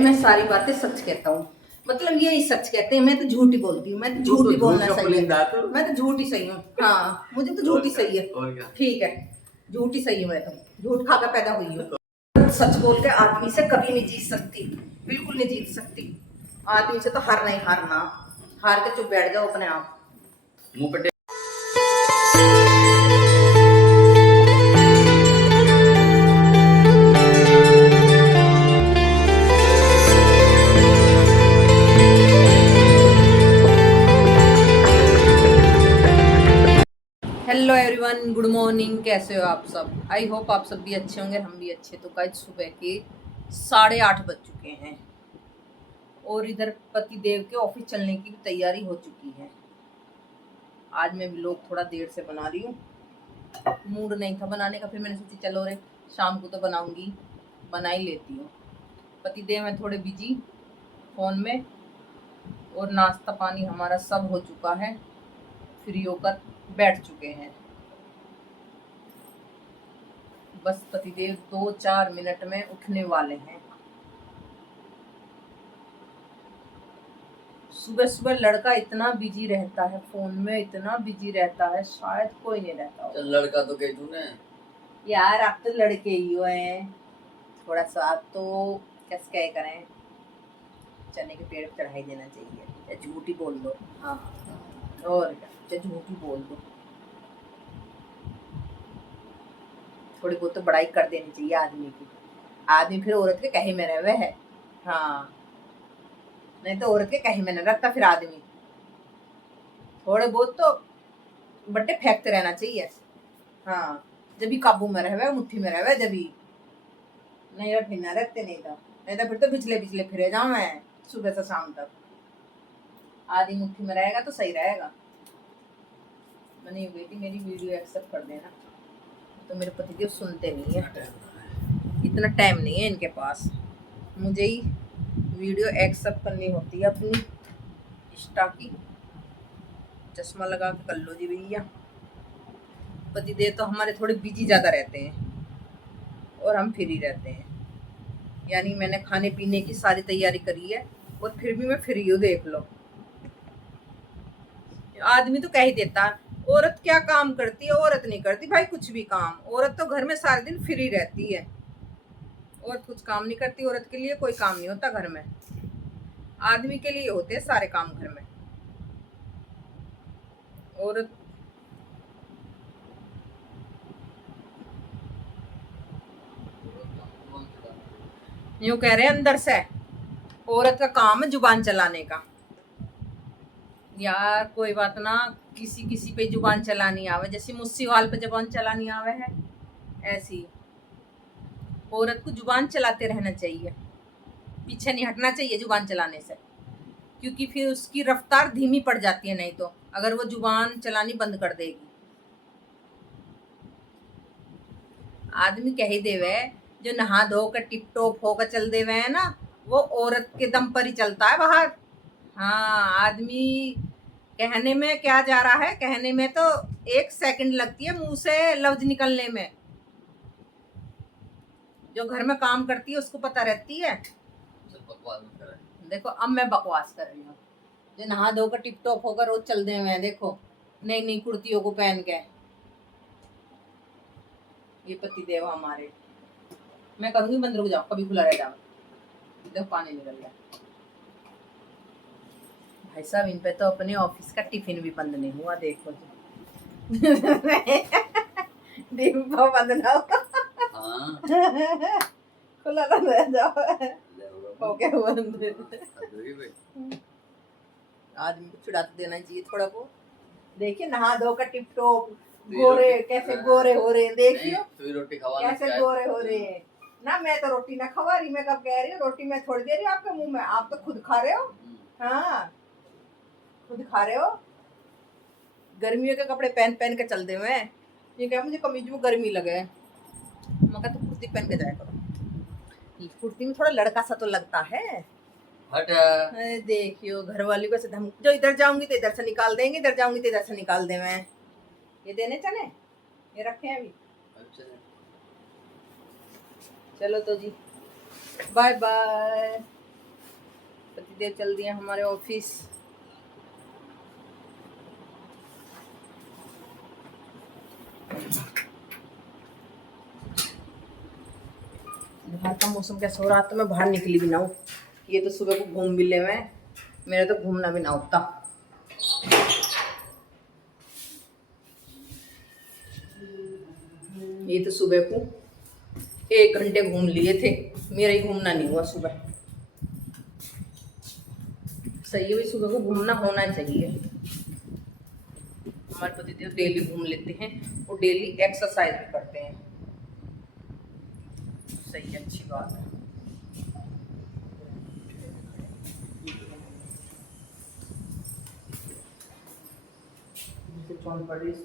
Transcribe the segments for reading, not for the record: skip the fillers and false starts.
मैं सारी बातें सच कहता हूँ, मतलब यही सच कहते हैं। मैं तो झूठ ही बोलती हूँ, मैं तो झूठ ही बोलना सही है। मैं तो झूठ ही सही हूँ। हाँ, मुझे तो झूठ ही सही है। ठीक है, झूठ ही सही हूँ। मैं तो झूठ खा कर पैदा हुई हूँ। सच बोल के आदमी से कभी नहीं जीत सकती, बिल्कुल नहीं जीत सकती। आदमी से तो हार नहीं हारना, हार के चुप बैठ जाओ अपने आप मुंह पे। Hello everyone, good morning. कैसे हो आप सब? आई होप आप सब भी अच्छे होंगे, हम भी अच्छे। तो कल सुबह के 8:30 बज चुके हैं और इधर पति देव के ऑफिस चलने की तैयारी हो चुकी है। आज मैं व्लॉग थोड़ा देर से बना रही हूँ, मूड नहीं था बनाने का। फिर मैंने सोची चलो रे शाम को तो बनाऊंगी, बना ही लेती हूँ। पति देव है थोड़े बिजी फ़ोन में, और नाश्ता पानी हमारा सब हो चुका है, फ्री होकर बैठ चुके हैं। बस पतिदेव 2-4 मिनट में उठने वाले हैं। सुबह सुबह लड़का इतना बिजी रहता है फोन में, इतना बिजी रहता है, शायद कोई नहीं रहता हो। लड़का तो कह तूने यार, आप तो लड़के ही हो हैं। थोड़ा सा तो कैसे क्या करें, चने के पेड़ पर चढ़ाई देना चाहिए, या झूठ ही बोल दो। हाँ, और क्या, झूठ ही बोल दो। थोड़ी बहुत तो बड़ाई कर देनी चाहिए आदमी की। आदमी फिर औरत के कहे में रहे है। हाँ, नहीं तो औरत के कहे में नहीं रखता फिर आदमी। थोड़े बहुत तो बट्टे फेंकते रहना चाहिए। हाँ, जब भी काबू में रहे, मुट्ठी में रहे, जब भी नहीं रख ना रखते। नहीं तो फिर तो पिछले पिछले फिरे जाऊं मैं सुबह से शाम तक। आधी मुट्ठी में रहेगा तो सही रहेगा। बनी हुई थी मेरी वीडियो, एक्सेप्ट कर देना। तो मेरे पति देव सुनते नहीं है, इतना टाइम नहीं है इनके पास। मुझे ही वीडियो एक्सेप्ट करनी होती है अपनी इंस्टा की। चश्मा लगा के कर लो जी भैया। पति देव तो हमारे थोड़े बिजी ज़्यादा रहते हैं और हम फ्री रहते हैं। यानी मैंने खाने पीने की सारी तैयारी करी है और फिर भी मैं फ्री हूँ, देख लो। आदमी तो कह ही देता है औरत क्या काम करती है। औरत नहीं करती भाई कुछ भी काम। औरत तो घर में सारे दिन फ्री रहती है, औरत कुछ काम नहीं करती। औरत के लिए कोई काम नहीं होता घर में, आदमी के लिए होते हैं सारे काम घर में। औरत यूं कह रहे हैं अंदर से, औरत का काम है जुबान चलाने का। यार कोई बात ना, किसी किसी पे जुबान चलानी आवे, जैसे मुस्सी वाल पे जुबान चलानी आवे है, ऐसी औरत को जुबान चलाते रहना चाहिए, पीछे नहीं हटना चाहिए जुबान चलाने से। क्योंकि फिर उसकी रफ्तार धीमी पड़ जाती है, नहीं तो अगर वो जुबान चलानी बंद कर देगी। आदमी कह ही देवे जो नहा धो कर टिप टॉप होकर चल देवे है ना, वो औरत के दम पर ही चलता है बाहर। हाँ, आदमी कहने में क्या जा रहा है, कहने में तो 1 सेकंड लगती है मुंह से लफ्ज निकलने में। जो घर में काम करती है उसको पता रहती है। देखो अब मैं बकवास कर रही हूँ। जो नहा धोकर टिप टॉप होकर रोज चल दे हुए हैं, देखो नई नई कुर्तियों को पहन के, ये पति देव हमारे। मैं करूंगी बंद, रुक जाओ, कभी खुला रह जाओ। देखो पानी निकल गया। भाई साहब, इन पे तो अपने ऑफिस का टिफिन भी बंद नहीं हुआ, देखो डिब्बा बंद ना हो। खुला ना रह जाओ, हो गया बंद। आदमी को छुड़ा तो देना चाहिए थोड़ा बहुत। देखिए नहा धोकर टिप टॉप, गोरे कैसे गोरे हो रहे हैं, देखियो कैसे गोरे हो रहे हैं ना। मैं तो रोटी ना खवा रही, मैं कब कह रही हूँ रोटी मैं थोड़ी दे रही हूँ आपके मुंह में, आप तो खुद खा रहे हो। हाँ, खुद खा रहे हो। गर्मियों के कपड़े पहन पहन के चल दे मैं, ये क्या मुझे कमीज में गर्मी लगे, मगर तो कुर्ती पहन के जाया करो। कुर्ती में थोड़ा लड़का सा तो लगता है। देखियो घर वाली को धम, जो इधर जाऊंगी तो इधर से निकाल देंगे, इधर जाऊंगी तो इधर से निकाल दे। मैं ये देने चले, ये रखे हैं अभी। चलो तो जी, बाय बाय। देव चल दिए हमारे ऑफिस। बाहर का मौसम कैसा हो रहा, तो मैं बाहर निकली भी ना हूँ। ये तो सुबह को घूम भी ले, मैं मेरा तो घूमना भी ना होता। ये तो सुबह को 1 घंटे घूम लिए थे, मेरा ही घूमना नहीं हुआ सुबह। सही है भाई, सुबह को घूमना होना चाहिए। हमारे पतिदेव डेली घूम लेते हैं और डेली एक्सरसाइज भी करते हैं। सही है, अच्छी बात है।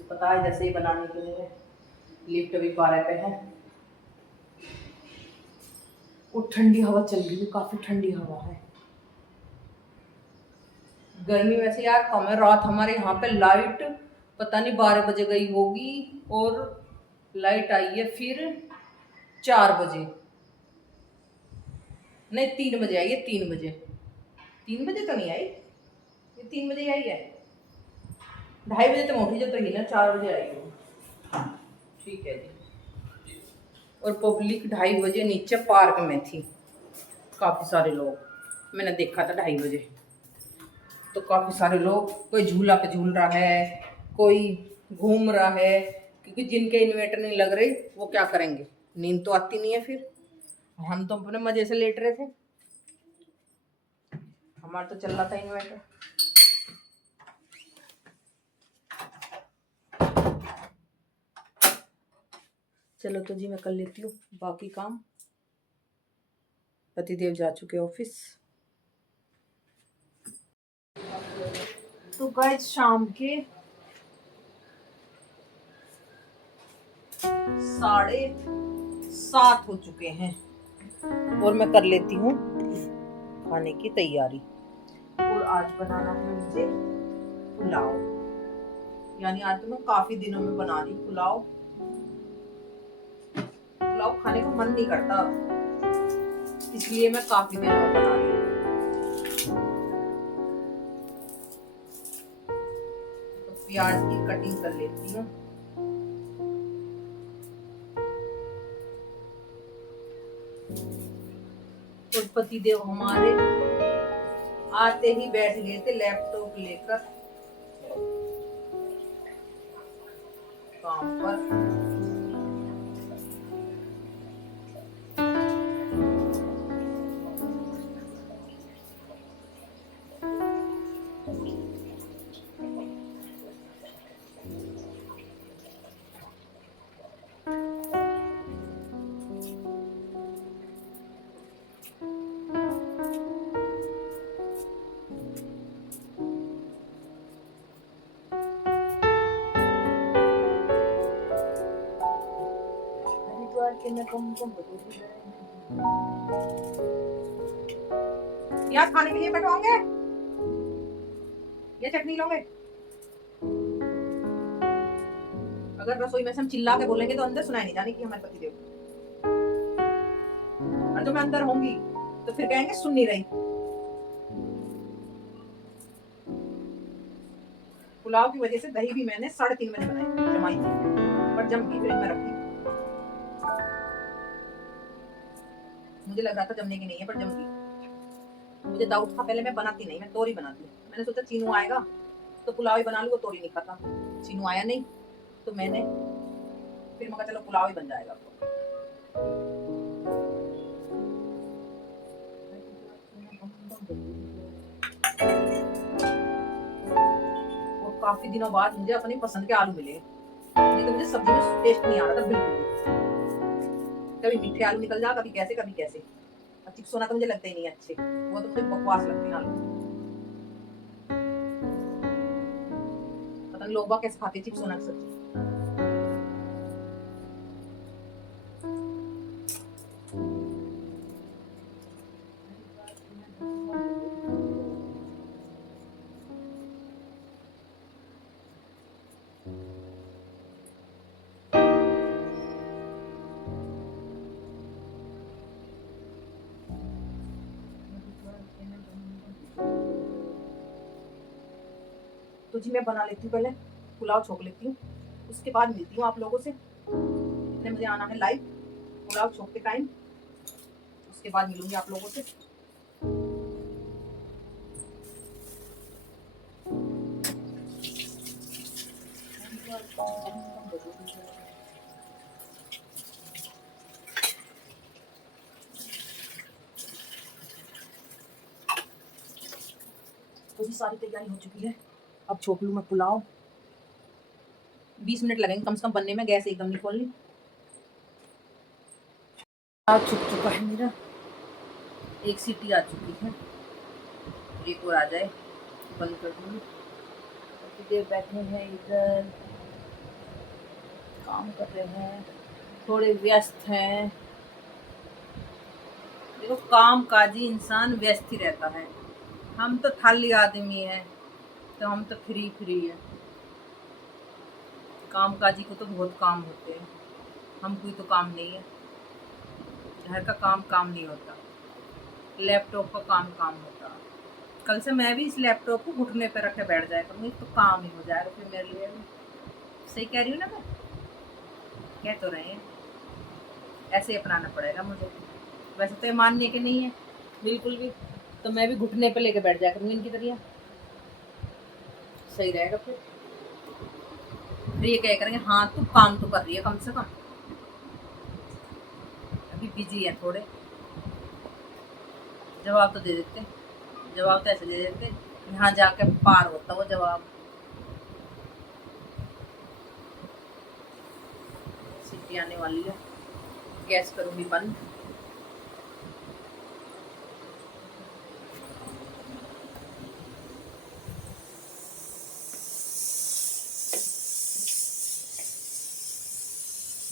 पता है जैसे ही बनाने के लिए लिफ्ट भी 12 पे है और ठंडी हवा चल रही है, काफी ठंडी हवा है। गर्मी वैसे यार कम है। रात हमारे यहाँ पे लाइट पता नहीं 12 बजे गई होगी और लाइट आई है फिर 4 बजे, नहीं 3 बजे आई है। 3 बजे, 3 बजे तो नहीं आई, ये 3 बजे आई है। 2:30 बजे तो उठी जो, तो ही ना 4 बजे आई हो। ठीक है जी। और पब्लिक 2:30 बजे नीचे पार्क में थी, काफ़ी सारे लोग मैंने देखा था 2:30 बजे। तो काफ़ी सारे लोग, कोई झूला पे झूल रहा है, कोई घूम रहा है, क्योंकि जिनके इन्वर्टर नहीं लग रही वो क्या करेंगे, नींद तो आती नहीं है। फिर हम तो अपने मजे से लेट रहे थे, हमारा तो चल रहा था इन्वर्टर। चलो तो जी मैं कर लेती हूँ बाकी काम। पतिदेव जा चुके ऑफिस। तो गाइस शाम के 7:30 हो चुके हैं और मैं कर लेती हूँ खाने की तैयारी। और आज बनाना है मुझे पुलाव, यानी आज तो मैं काफी दिनों में बना रही पुलाव। पुलाव खाने का मन नहीं करता, इसलिए मैं काफी दिनों में बना रही हूँ। तो प्याज की कटिंग कर लेती हूँ। और पतिदेव हमारे आते ही बैठ गए थे लैपटॉप लेकर काम पर। यार खाने के लिए बैठवाओगे या चटनी लोगे? अगर रसोई में से हम चिल्ला के बोलेंगे तो अंदर सुनाई नहीं जाने की हमारे पतिदेव, और तो मैं अंदर होंगी तो फिर कहेंगे सुन नहीं रही। पुलाव की वजह से दही भी मैंने 3:30 बजे जमाई थी, पर जम गई, फ्रिज में रखी। मुझे लग रहा था जमने की नहीं है, पर जम गई। मुझे डाउट था पहले, मैं बनाती नहीं, मैं तोरी बनाती। मैंने सोचा चीनू आएगा तो पुलाव ही बना लूँ, वो तोरी नहीं खाता। चीनू आया नहीं तो मैंने फिर मगर चलो पुलाव ही बन जाएगा। और काफी दिनों बाद मुझे अपनी पसंद के आलू मिले, नहीं तो मुझे सब्जी में टेस्ट नहीं आ रहा था बिल्कुल। कभी मीठे आलू निकल जा, कभी कैसे कभी कैसे। चिप्स होना तो मुझे लगते ही नहीं अच्छे, वो तो मुझे बकवास लगते हैं आलू। पता नहीं लोग बाग कैसे खाते चिप्स होना सब्जी। तो जी मैं बना लेती हूँ, पहले पुलाव छोक लेती हूँ, उसके बाद मिलती हूँ आप लोगों से। इतने मुझे आना है लाइव पुलाव छोक के टाइम, उसके बाद मिलूंगी आप लोगों से। तो जी सारी तैयारी हो चुकी है, अब छोक लूँ मैं पुलाव। 20 मिनट लगेंगे कम से कम बनने में, गैस एकदम नहीं खोलनी। आ चुका है मेरा, एक सीटी आ चुकी है, एक और आ जाए बंद कर दूँगी। देर बैठे हैं इधर, काम कर रहे हैं, थोड़े व्यस्त हैं। देखो काम काजी इंसान व्यस्त ही रहता है, हम तो थाली आदमी हैं, तो हम तो फ्री है। काम काजी को तो बहुत काम होते हैं, हम कोई तो काम नहीं है। घर का काम नहीं होता, लैपटॉप का काम होता। कल से मैं भी इस लैपटॉप को घुटने पे रख के बैठ जाया करूँगी, तो काम ही हो जाएगा फिर मेरे लिए भी। सही कह रही हूँ ना मैं? कह तो रहे हैं, ऐसे ही अपनाना पड़ेगा मुझे। वैसे तो ये मानने के नहीं है बिल्कुल भी, तो मैं भी घुटने पे लेके बैठ जाया करूँगी इनकी तरह, सही रहेगा फिर। ये क्या करेंगे, हाँ तू काम तो कर रही है कम से कम, अभी बिजी है थोड़े, जवाब तो दे देते, जवाब तो ऐसे दे देते यहाँ जाके पार होता वो जवाब। सीटी आने वाली है, गैस करूँगी बंद।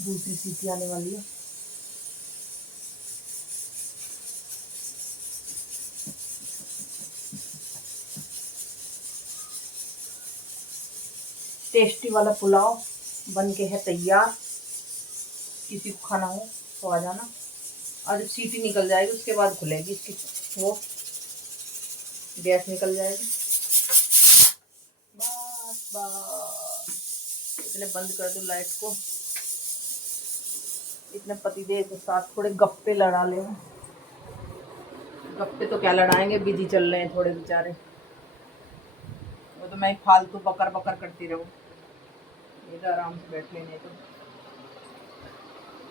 दूसरी सीटी आने वाली है। टेस्टी वाला पुलाव बन के है तैयार, किसी को खाना हो तो आ जाना। और जब सीटी निकल जाएगी उसके बाद खुलेगी इसकी, वो गैस निकल जाएगी। बस बस इतने बंद कर दो लाइट को, इतने पतिदेव के साथ थोड़े गप्पे लड़ा ले। गप्पे तो क्या लड़ाएंगे, बिजी चल रहे हैं थोड़े बेचारे, वो तो मैं फालतू बकर बकर करती रहूँ, इधर आराम से बैठ लेने। तो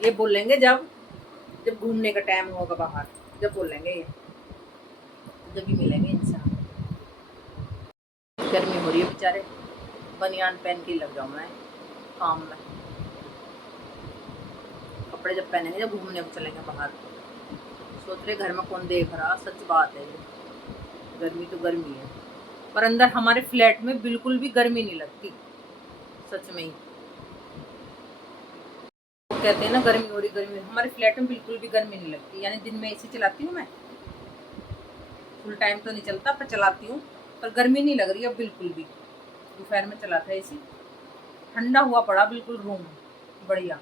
ये बोलेंगे जब जब घूमने का टाइम होगा बाहर, जब बोलेंगे ये, जब भी मिलेंगे इंसान। गर्मी हो रही है बेचारे, बनियान पहन के लग जाऊँ मैं काम में। कपड़े जब पहनेंगे जब घूमने को चलेंगे बाहर, सोच रहे घर में कौन देख रहा। सच बात है, ये गर्मी तो गर्मी है, पर अंदर हमारे फ्लैट में बिल्कुल भी गर्मी नहीं लगती, सच में ही। कहते हैं ना गर्मी हो रही, गर्मी, हमारे फ्लैट में बिल्कुल भी गर्मी नहीं लगती। यानी दिन में एसी चलाती हूँ मैं, फुल टाइम तो नहीं चलता पर चलाती हूँ, पर गर्मी नहीं लग रही अब बिल्कुल भी। दोपहर में चला था एसी, ठंडा हुआ पड़ा बिल्कुल रूम, बढ़िया।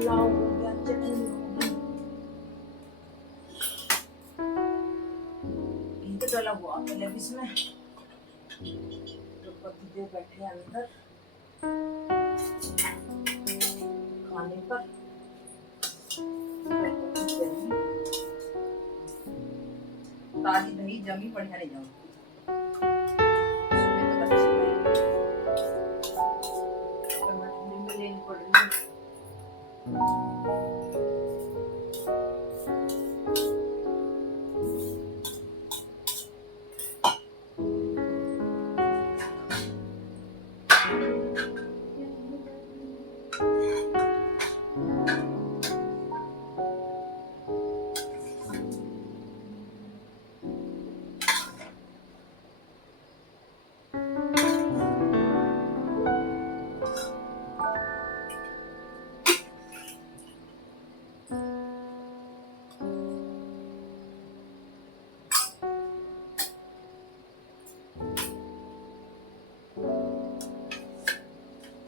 पुलाव हो गया, चटनी हो गई, घी तो डाला हुआ पहले भी इसमें। तो पतिदेव बैठे अंदर खाने पर, ताजी दही जमी बढ़िया नहीं जाऊँ, सुबह तो अच्छी है, ठंडी में लेनी पड़ रही है।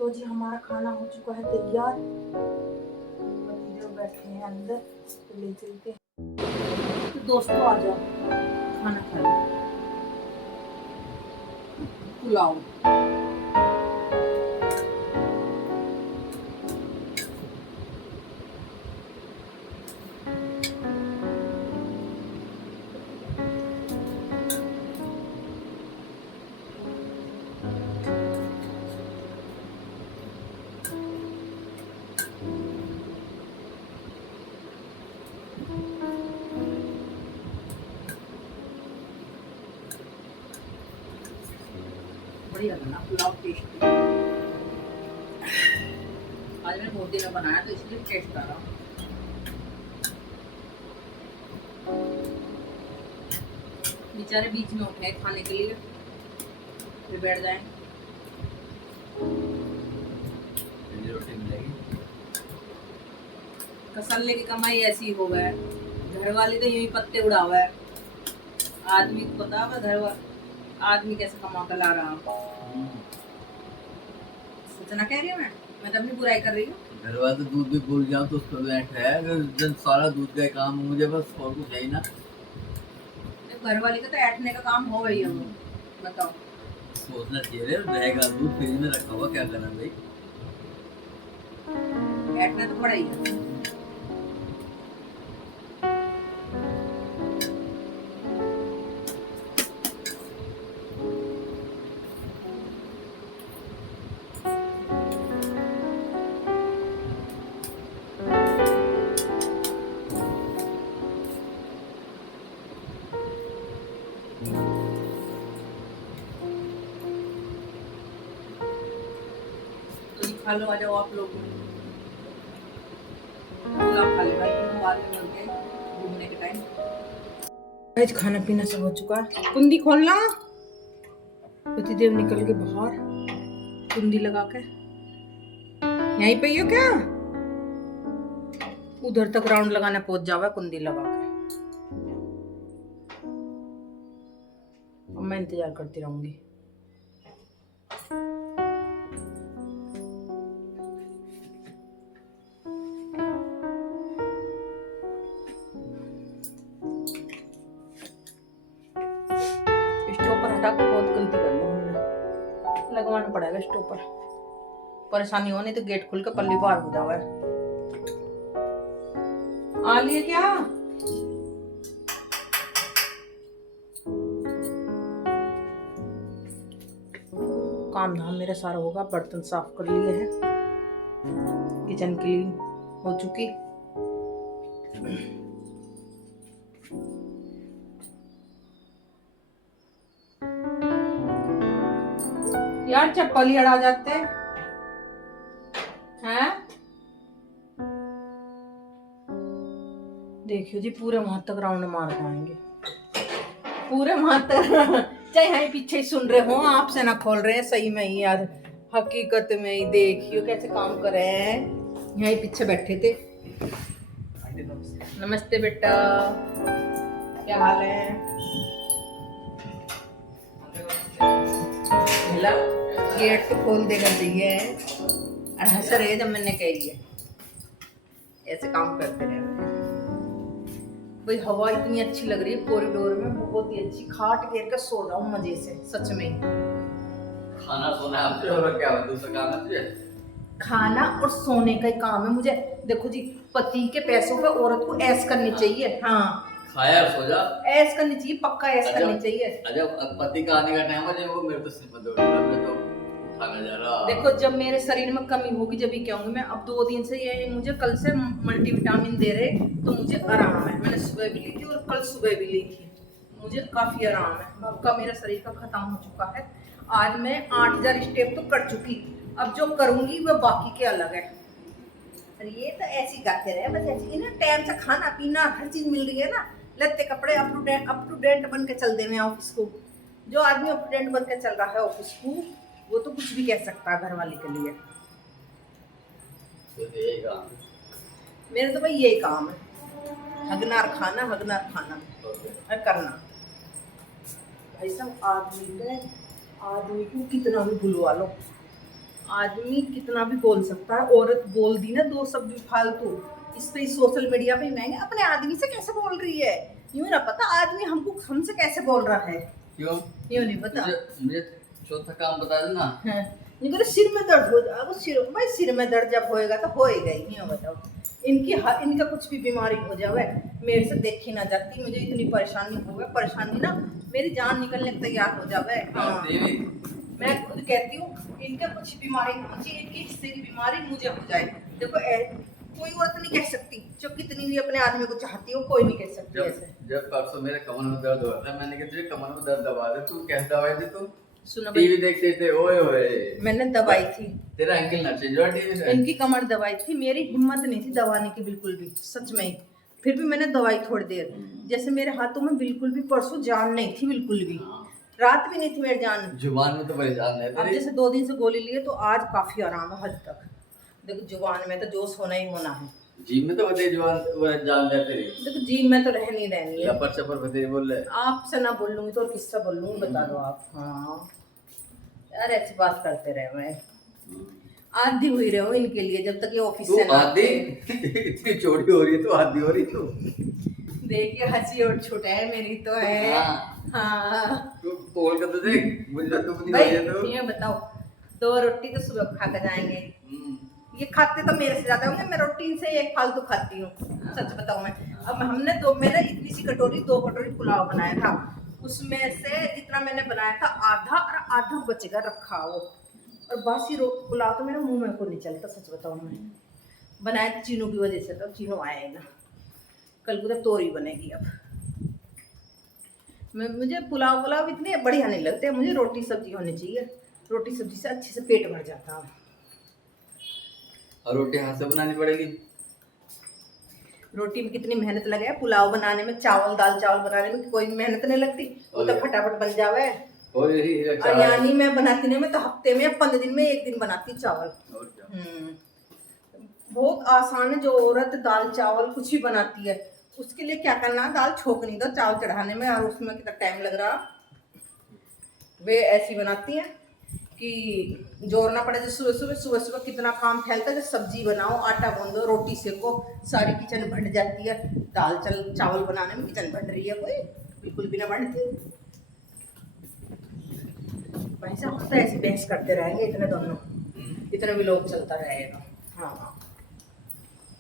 तो जी हमारा खाना हो चुका है तैयार। पतिदेव बैठे हैं अंदर, तो ले चलते हैं। तो दोस्तों आ जाओ खाना खा लो। पुलाव। बढ़िया बना पुलाव, टेस्टी। आज मैंने बहुत दिन बनाया तो इसलिए टेस्ट आ रहा। बेचारे बीच में उठे खाने के लिए, फिर बैठ जाए। रोटी मिलेगी। कसल्ले की कमाई ऐसी हो गए, घर वाली तो यूं ही पत्ते उड़ा हुआ है। आदमी को पता है घर आदमी कैसे कमा कर ला रहा हूँ। सोचना कह रही हूँ मैं तो अपनी बुराई कर रही हूँ। घर वाला तो दूध भी भूल जाओ तो उसको बैठ है, जन सारा दूध का काम मुझे बस और कुछ है ही ना। घर वाली का तो ऐठने का काम हो गई है। बताओ, सोचना चाहिए रहेगा दूध फ्रिज में रखा हुआ, क्या करना भाई। ऐठना तो पड़ा ही है। खा लो, आ जाओ आप लोग। खा ले भाई, बाद में मिलते हैं घूमने के टाइम। आज खाना पीना सब हो चुका है। कुंडी खोलना। पतिदेव निकल के बाहर कुंडी लगा के। यहीं पे ही हो क्या? उधर तक राउंड लगाने पहुंच जावा कुंडी लगा के। अब मैं इंतजार करती रहूंगी। हटा के बहुत गलती कर ली हमने, लगवाना पड़ेगा स्टोव पर। परेशानी हो नहीं तो गेट खुल के पल्ली बाहर हो जावा। आ लिए क्या? काम धाम मेरा सारा होगा, बर्तन साफ कर लिए हैं, किचन क्लीन हो चुकी। यार चप्पल ही अड़ा जाते हैं। देखियो जी पूरे वहां तक राउंड मार पाएंगे, पूरे वहां तक। चाहे यहीं पीछे ही सुन रहे हो, आपसे ना खोल रहे हैं सही में ही यार, हकीकत में ही। देखियो कैसे काम कर रहे हैं, यहीं पीछे बैठे थे। नमस्ते बेटा, क्या हाल है? गेट तो खोल देना चाहिए। और हंस रहे जब मैंने कही है, ऐसे काम करते रहे भाई। हवा इतनी अच्छी लग रही है कॉरिडोर में, बहुत ही अच्छी। खाट घेर के सो रहा हूँ मजे से, सच में। खाना सोना आपसे और क्या दूसरा काम है तुझे? खाना और सोने का ही काम है मुझे। देखो जी, पति के पैसों पे औरत को ऐश करनी चाहिए। हाँ, खाया सो जा, ऐश करनी चाहिए, पक्का ऐश करनी चाहिए। अजब पति का आने का टाइम है जब वो मेरे तो सिर पर दौड़ रहा, मैं तो खाना जा रहा। देखो जब मेरे शरीर में कमी होगी जब ही क्या होंगी मैं। अब 2 दिन से ये मुझे कल से मल्टीविटामिन दे रहे, तो मुझे आराम है। मैंने सुबह भी ली थी और कल सुबह भी ली थी, मुझे काफी आराम है। आपका मेरा शरीर का खत्म हो चुका है। आज मैं 8000 स्टेप तो कर चुकी, अब जो करूंगी वो बाकी के अलग है। अरे ये तो ऐसी गाते रहे बस, ऐसी ना टाइम से खाना पीना हर चीज मिल रही है ना। लत्ते कपड़े अप टू डेट बन के चल दे में ऑफिस को। जो आदमी अप टू डेट बन के चल रहा है ऑफिस को, वो तो कुछ भी कह सकता है घर वाले के लिए। मेरे तो भाई यही काम है, हगनार खाना करना। भाई साहब आदमी को कितना भी बुलवा लो, आदमी कितना भी बोल सकता है, औरत बोल दी ना दो शब्द भी फालतू, इस पे सोशल मीडिया पे महंगे अपने आदमी से कैसे बोल रही है, यूं ना पता आदमी हमसे कैसे बोल रहा है, क्यों? यूं नहीं पता। मुझे चौथा काम बता देना। हाँ, नहीं तो सिर में दर्द हो जाएगा, भाई सिर में दर्द जब होएगा तो होएगा ही, यूं बताओ। इनका कुछ भी बीमारी हो जावे, मेरे से देखी ना जाती, मुझे इतनी परेशानी हो गई, परेशानी ना मेरी जान निकलने को तैयार हो जावे। हाँ, मैं खुद कहती हूँ इनका कुछ बीमारी होनी चाहिए, इनकी हिस्से की बीमारी मुझे हो जाए। देखो कोई औरत नहीं कह सकती जो कितनी भी अपने आदमी को चाहती हो, कोई नहीं कह सकती ऐसे। जब परसों मेरे कमर में दर्द हो रहा था, मैंने कहा तुझे कमर में दर्द दबा दे, तू कैसे दवाई दे? तू सुनो टीवी देखते थे, ओए ओए मैंने दवाई थी, तेरा एंकल ना चेंज हुआ टीवी से। इनकी कमर दवाई थी, मेरी हिम्मत नहीं थी दबाने की बिल्कुल भी, सच में ही। फिर भी मैंने दवाई थोड़ी देर, जैसे मेरे हाथों में बिल्कुल भी परसों जान नहीं थी, बिल्कुल भी रात भी नहीं थी मेरी जान। जुबान में तो परेशान है अब जैसे 2 दिन से गोली लिए तो आज काफी आराम है हद तक। देखो जुबान में तो जोश होना ही होना है, जीम में तो बते जुबान वो जान लेते रही। देखो जीम में तो रहनी रहनी है। लपर चपर बते बोल रहे। आपसे ना बोल लूंगी तो और किससे बोल लूंगी, बता दो आप। हाँ यार ऐसी बात करते रहे, मैं आधी हुई रहे हो इनके लिए, जब तक ये ऑफिस से ना आधी इतनी चोरी हो रही है, तू आधी हो रही तू। देखिए हंसी और छुट है मेरी तो है। हाँ तू बोल कर तो देख, मुझे तो नहीं भाई है तो। ये बताओ, 2 रोटी तो सुबह खा कर जाएंगे, ये खाते तो मेरे से ज्यादा होंगे, मैं रोटी से एक फालतू खाती हूँ, सच बताऊँ मैं। अब मैंने इतनी सी कटोरी 2 कटोरी पुलाव बनाया था, उसमें से जितना मैंने बनाया था आधा, और आधा बचेगा रखा वो, और बासी पुलाव तो मेरे मुंह में को नहीं चलता, सच बताऊँ मैं। बनाया था चीनू की वजह से, तो चीनू आया ही ना, कल को तो तोरी बनेगी। अब मुझे पुलाव इतने बढ़िया नहीं लगते, मुझे रोटी सब्जी होनी चाहिए, रोटी सब्जी से अच्छे से पेट भर जाता है। और रोटी हाथ से बनानी पड़ेगी। रोटी में कितनी मेहनत लगे, पुलाव बनाने में, दाल चावल बनाने में कोई मेहनत नहीं लगती, वो तो फटाफट बन जावे। और यानी मैं बनाती नहीं, मैं तो हफ्ते में 15 दिन में 1 दिन बनाती चावल। बहुत आसान है, जो औरत दाल चावल कुछ भी बनाती है उसके लिए क्या करना, दाल छोकनी दो चावल चढ़ाने में, और उसमें कितना टाइम लग रहा। वे ऐसी बनाती हैं कि जोड़ना पड़े, जो सुबह कितना काम फैलता है, जो सब्जी बनाओ, आटा गूंदो, रोटी सेको, सारी किचन भट जाती है। चावल बनाने में किचन भट रही है कोई, बिल्कुल भी ना बढ़ती। वैसे हम तो ऐसी बहस करते रहेंगे, इतने भी लोग चलता रहेगा। हाँ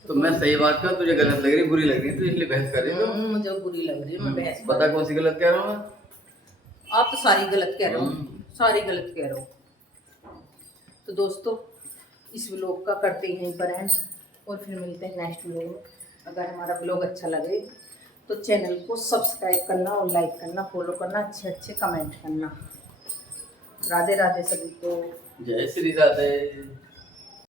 तो मैं सही बात कर, तुझे गलत लग रही, बुरी लग रही, तो इसलिए बहस कर रही हूँ। मुझे बुरी लग रही है, मैं बहस पता कौन सी गलत कह रहा हूँ मैं? आप तो सारी गलत कह रहे हो, सारी गलत कह रहे हो। तो दोस्तों इस व्लॉग का करते ही यहीं पर एंड, और फिर मिलते हैं नेक्स्ट व्लॉग में। अगर हमारा व्लॉग अच्छा लगे तो चैनल को सब्सक्राइब करना और लाइक करना, फॉलो करना, अच्छे कमेंट करना। राधे राधे सभी को। जय श्री राधे।